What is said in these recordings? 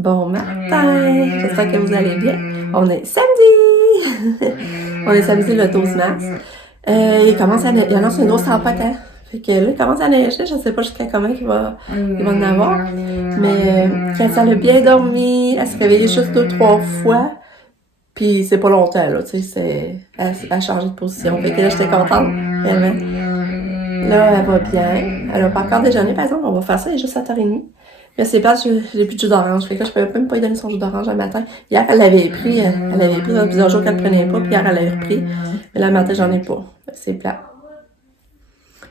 Bon matin! J'espère que vous allez bien. On est samedi! On est samedi le 12 mars. Il annonce une grosse tempête, hein? Fait que là, il commence à neiger. Je sais pas jusqu'à combien il va en avoir. Mais quand elle a bien dormi, elle s'est réveillée juste 2-3 fois. Puis c'est pas longtemps, là, tu sais, elle a changé de position. Fait que là, j'étais contente, vraiment. Là, elle va bien. Elle a pas encore déjeuné, par exemple. On va faire ça, il est juste 7h30. Mais c'est pas, j'ai plus de jus d'orange. Fait que là, je peux même pas lui donner son jus d'orange le matin. Hier, elle l'avait pris. Elle avait pris dans plusieurs jours qu'elle prenait pas. Puis hier, elle l'avait repris. Mais là, le matin, j'en ai pas. C'est plat.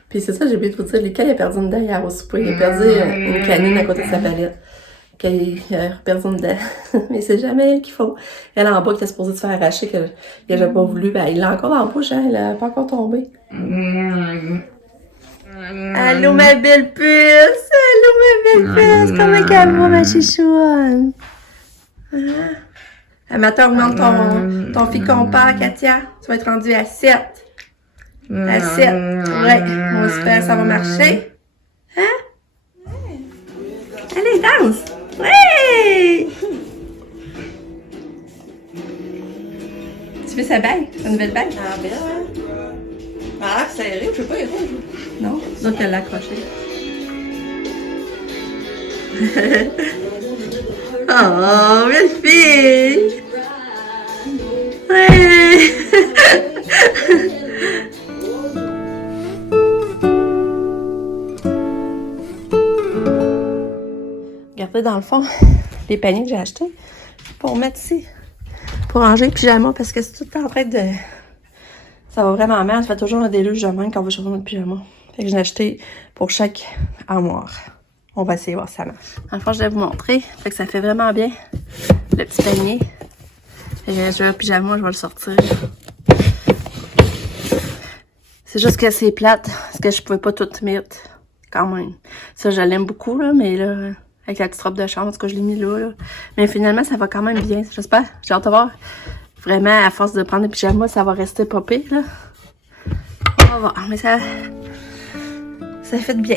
Puis c'est ça, j'ai oublié de vous dire. Lucas, il a perdu une dent hier au souper. Il a perdu une canine à côté de sa palette. Qu'il a perdu une dent. Mais c'est jamais elle qu'il faut. Elle en bas qui était supposée de se faire arracher, qu'elle n'a pas voulu. Ben, il l'a encore dans la bouche, hein. Elle a pas encore tombé. Allô, ma belle puce! Allô, ma belle puce! Comment qu'elle va, ma chouchouane? Ah. Matin, augmente ton fille compare, Katia. Tu vas être rendue à 7. À 7. Ouais. On espère que ça va marcher. Hein? Allez, danse! Ouais! Tu fais sa bague? Sa nouvelle bague? Ah, bien, ouais. Ah, c'est serré, je sais pas, il est rouge. Non? Donc, elle l'a accroché. Oh, belle fille! Ouais! Regardez dans le fond les paniers que j'ai achetés pour mettre ici. Pour ranger le pyjama parce que c'est tout le temps en train de... Ça va vraiment mal. Ça fait toujours un déluge de même quand on va chercher notre pyjama. Fait que j'en ai acheté pour chaque armoire. On va essayer de voir si ça marche. Enfin, je vais vous montrer. Fait que ça fait vraiment bien le petit panier. Fait que j'ai un pyjama, je vais le sortir. C'est juste que c'est plate. Parce que je pouvais pas tout mettre. Quand même. Ça, je l'aime beaucoup, là, mais là, avec la petite robe de chambre, en tout cas, je l'ai mis là. Mais finalement, ça va quand même bien. J'espère. J'ai hâte de voir. Vraiment, à force de prendre des pyjamas, ça va rester pas pire, là. On va voir. Mais ça fait bien.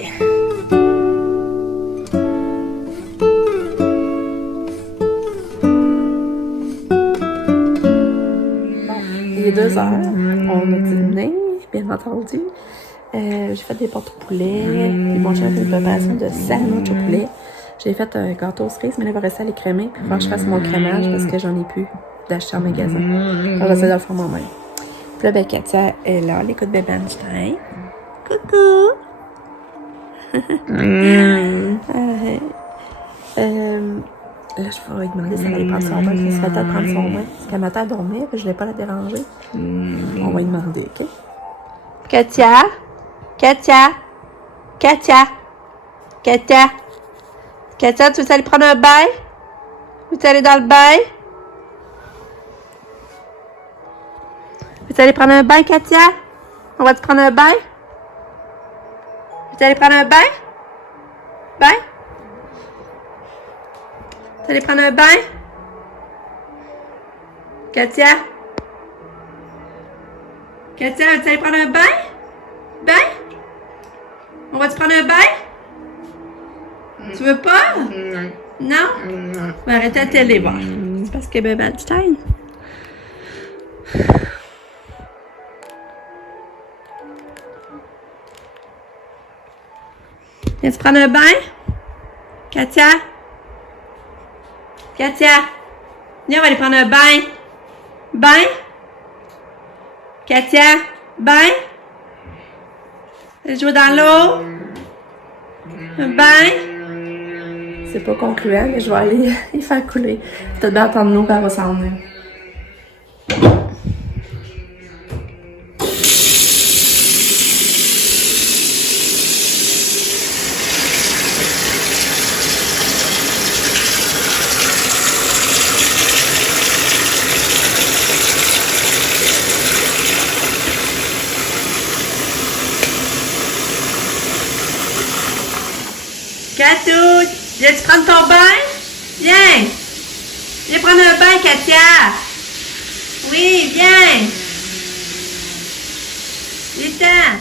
Il est 2h. On a dîné, bien entendu. J'ai fait des pâtes au poulet. Puis mon chef a fait une préparation de sandwich au poulet. J'ai fait un gâteau aux cerises, mais là, il va rester à les crémer. Puis il va que je fasse mon crémage parce que j'en ai plus d'acheter en magasin. Alors, j'essaie de le faire moi-même. Puis là, ben, Katia est là, elle écoute Bébé Einstein. Coucou! Là, je vais lui demander si elle va aller prendre son bain. Il se fait peut-être prendre son bain. Parce qu'à matin, elle dormait, puis je ne voulais pas la déranger. On va lui demander, OK? Katia? Katia? Katia? Katia? Katia, tu veux aller prendre un bain? Veux-tu aller dans le bain? Veux-tu aller prendre un bain, Katia? On va te prendre un bain? Veux-tu aller prendre un bain? Bain? Tu aller prendre un bain? Katia? Katia, veux-tu aller prendre un bain? Bain? On va te prendre un bain? Tu veux pas? Non? Ben, arrête la télé, voir. C'est parce que Bébé Einstein. Viens-tu prendre un bain? Katia? Katia? Viens, on va aller prendre un bain. Bain? Katia? Bain? Aller jouer dans l'eau? Un bain? C'est pas concluant, mais je vais aller y faire couler. Peut-être bien attendre l'eau, puis elle va s'en venir. Katou, viens-tu prendre ton bain? Viens! Viens prendre un bain, Katia! Oui, viens! Viens-t'en!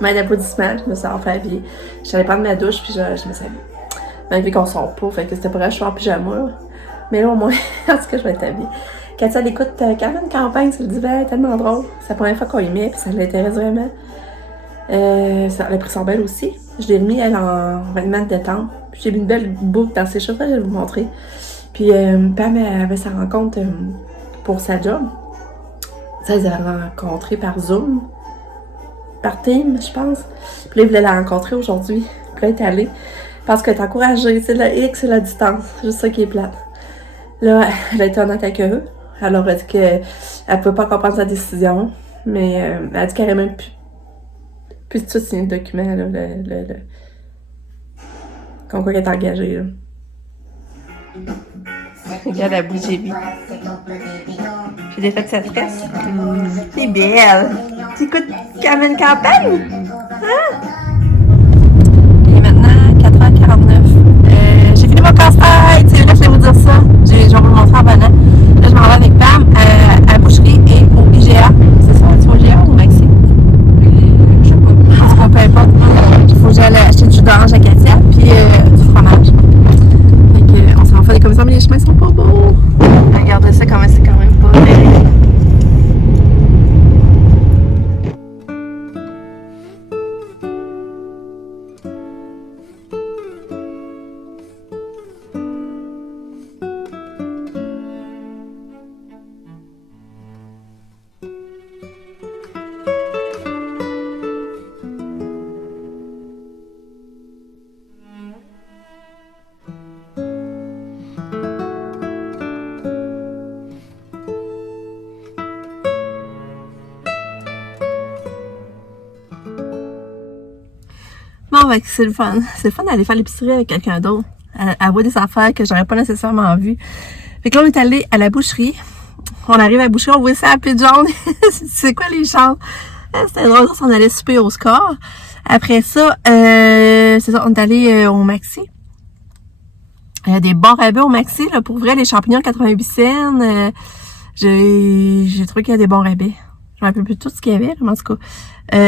main d'applaudissement, je me suis enfin habillée. J'allais prendre ma douche, puis je me suis habillée. Même vu qu'on sort pas, fait que c'était pas grave, je suis en pyjama, là. Mais là, au moins, en tout cas, je vais être habillée. Katia, elle écoute Carmen Campagne sur le divan, tellement drôle. C'est la première fois qu'on y met, puis ça l'intéresse vraiment. Ça, elle a pris son bel aussi. Je l'ai mis, elle, en vêtements de détente. Puis j'ai mis une belle boucle dans ses cheveux, je vais vous montrer. Puis Pam, elle avait sa rencontre pour sa job. Ça, ils avaient rencontré par Zoom. Par Team, je pense. Puis là, ils voulaient la rencontrer aujourd'hui. Puis là, elle est allée. Parce qu'elle est encouragée. C'est le X et la distance. C'est juste ça qui est plate. Là, elle a été honnête avec eux. Elle leur a dit qu'elle ne pouvait pas comprendre sa décision. Mais elle a dit qu'elle n'aurait même plus de tout signer le document. Là, comme quoi qu'elle est engagée. Là. Regarde la bougie vie. J'ai défait cette tresse. C'est belle. Tu écoutes Carmen Campagne? Hein? Et maintenant, 4h49. J'ai fini mon casse-tête. C'est vrai, je vais vous dire ça. Je vais vous le montrer en venant. Là, je m'en vais avec Pam à la boucherie et au IGA. C'est ça, tu au IGA ou au Maxi? Je sais pas. En tout cas, peu importe. Il faut que j'aille acheter du jus d'orange à Katia puis du fromage. On s'en fait des commissions, mais les chemins sont pas beaux. Regardez ça, comment c'est quand même pas. Bon, ben, c'est le fun. C'est le fun d'aller faire l'épicerie avec quelqu'un d'autre. Elle voit des affaires que j'aurais pas nécessairement vues. Fait que là, on est allé à la boucherie. On arrive à la boucherie, on voit ça à Pigeon. C'est quoi les chants? C'était drôle, on s'en allait souper au score. Après ça, c'est ça, on est allé au Maxi. Il y a des bons rabais au Maxi, là. Pour vrai, les champignons 88 cents. J'ai trouvé qu'il y a des bons rabais. Je me rappelle plus tout ce qu'il y avait, là, mais en tout cas.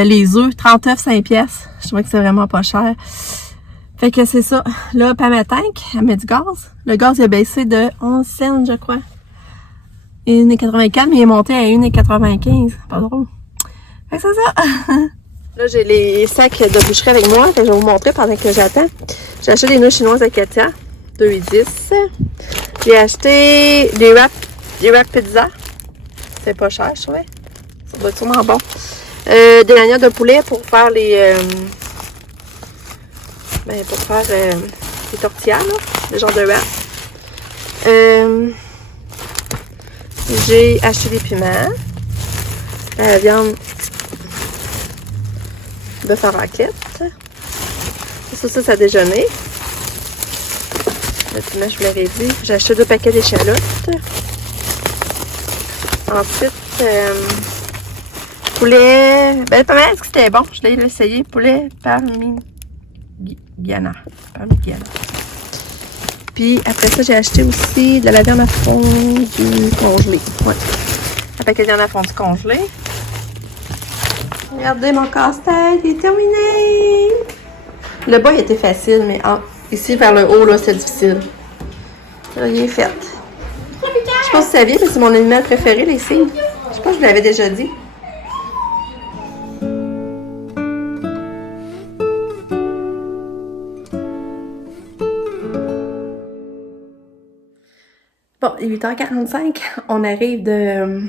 Les œufs, 30 œufs, 5 pièces. Je trouvais que c'est vraiment pas cher. Fait que c'est ça. Là, Pam à tank, elle met du gaz. Le gaz, il a baissé de 11 cents, je crois. 1,84, mais il est monté à 1,95. Pas drôle. Fait que c'est ça. Là, j'ai les sacs de boucherie avec moi. Fait que je vais vous montrer pendant que j'attends. J'ai acheté des noix chinoises à Katia. 2,10. J'ai acheté des wraps pizza. C'est pas cher, je trouvais. Ça doit être sûrement bon. Des lanières de poulet pour faire les tortillas, là, le genre de wrap. J'ai acheté des piments, la viande bœuf en raclette. Ça, à déjeuner. Le piment, je vous l'avais dit. J'ai acheté 2 paquets d'échalotes. Ensuite, poulet. Ben, pas mal, est-ce que c'était bon? Je l'ai essayé. Poulet parmigiana. Puis après ça, j'ai acheté aussi de la viande à fond du congelé. Ouais. Un paquet de viande à fond du congelé. Regardez mon casse-tête, il est terminé! Le bas, il était facile, mais ici, vers le haut, là, c'est difficile. Là, il est fait. Je sais pas si vous saviez, mais c'est mon animal préféré, les cygnes. Je sais pas si je vous l'avais déjà dit. Bon, il est 8h45. On arrive de...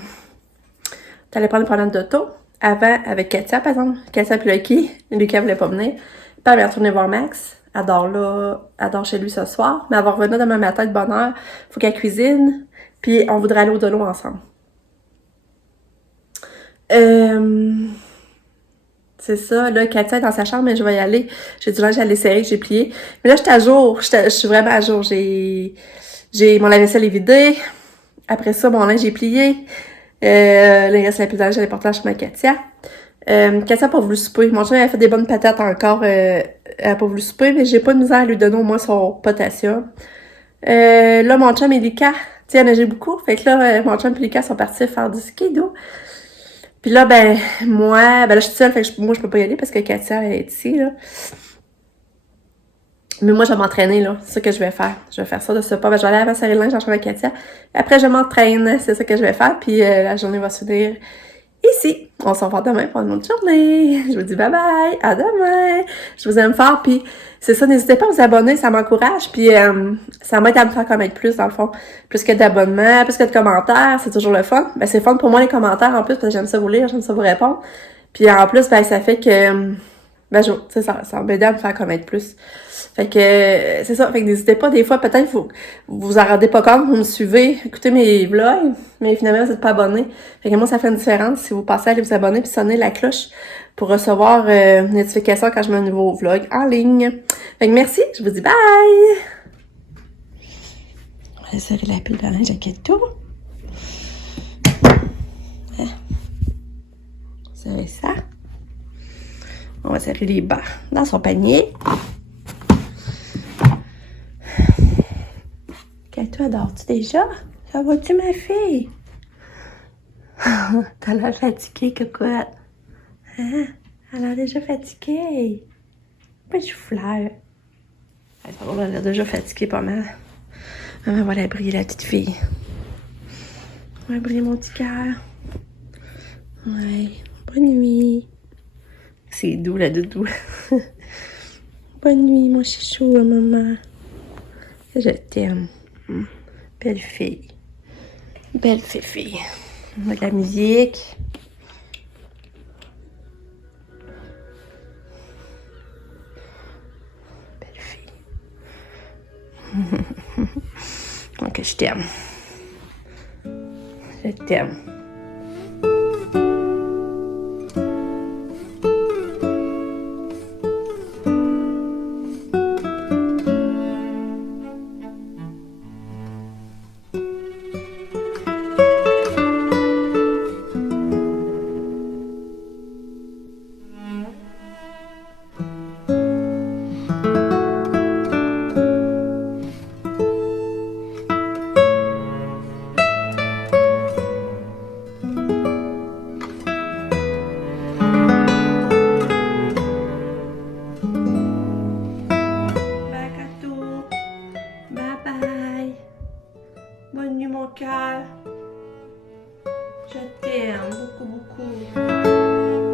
T'allais prendre le problème d'auto. Avant, avec Katia, par exemple. Katia puis Lucky. Lucas voulait pas venir. Puis elle est retournée voir Max. Elle dort chez lui ce soir. Mais elle va revenir demain matin de bonne heure. Faut qu'elle cuisine. Puis on voudrait aller au Dolo ensemble. C'est ça. Là, Katia est dans sa chambre, mais je vais y aller. J'ai du linge à aller serrer que j'ai plié. Mais là, je suis à jour. Je suis vraiment à jour. Mon lave-vaisselle est vidé. Après ça, mon linge est plié. Là, il reste la plus j'allais porter la chambre à Katia. Katia n'a pas voulu souper. Mon chien a fait des bonnes patates encore. Elle n'a pas voulu souper, mais j'ai pas de misère à lui donner au moins son potassium. Là, mon chum et Lucas, tu sais, il y en a j'ai beaucoup. Fait que là, mon chum et Lucas sont partis faire du ski d'eau. Puis là, ben, moi, ben là, je suis seule, fait que moi, je peux pas y aller parce que Katia, elle est ici, là. Mais moi, je vais m'entraîner, là. C'est ça que je vais faire. Je vais faire ça de ce pas. Ben, je vais aller à la passerelle de linge, j'enchaîne avec Katia. Après, je m'entraîne. C'est ça que je vais faire. Puis la journée va se finir ici. On se revoit demain pour une autre journée. Je vous dis bye bye. À demain. Je vous aime fort. Puis c'est ça, n'hésitez pas à vous abonner. Ça m'encourage. Puis ça m'aide à me faire connaître plus, dans le fond. Plus que d'abonnements, plus que de commentaires. C'est toujours le fun. Ben, c'est fun pour moi, les commentaires, en plus, parce que j'aime ça vous lire, j'aime ça vous répondre. Puis en plus, ben, ça fait que... Ben, tu sais, ça m'aide à me faire connaître plus. Fait que, c'est ça. Fait que n'hésitez pas, des fois, peut-être, vous en rendez pas compte, vous me suivez, écoutez mes vlogs, mais finalement, vous êtes pas abonné. Fait que moi, ça fait une différence si vous passez à aller vous abonner puis sonner la cloche pour recevoir une notification quand je mets un nouveau vlog en ligne. Fait que merci, je vous dis bye! On va serrer la pile de linge avec tout. Serrer ça. On va serrer les bas dans son panier. Toi, dors-tu déjà? Ça va-tu, ma fille? T'as l'air fatiguée, cocotte. Hein? Elle a l'air déjà fatiguée. Petit fleur. Elle a l'air déjà fatiguée pas mal. Maman va la briller, la petite fille. On va briller mon petit cœur. Ouais. Bonne nuit. C'est doux, la doudou. Bonne nuit, mon chichou, maman. Je t'aime. Belle fille. Belle fille. On a de la musique. Belle fille. Ok, je t'aime. Je t'aime. Bonne nuit, mon cœur. Je t'aime beaucoup, beaucoup.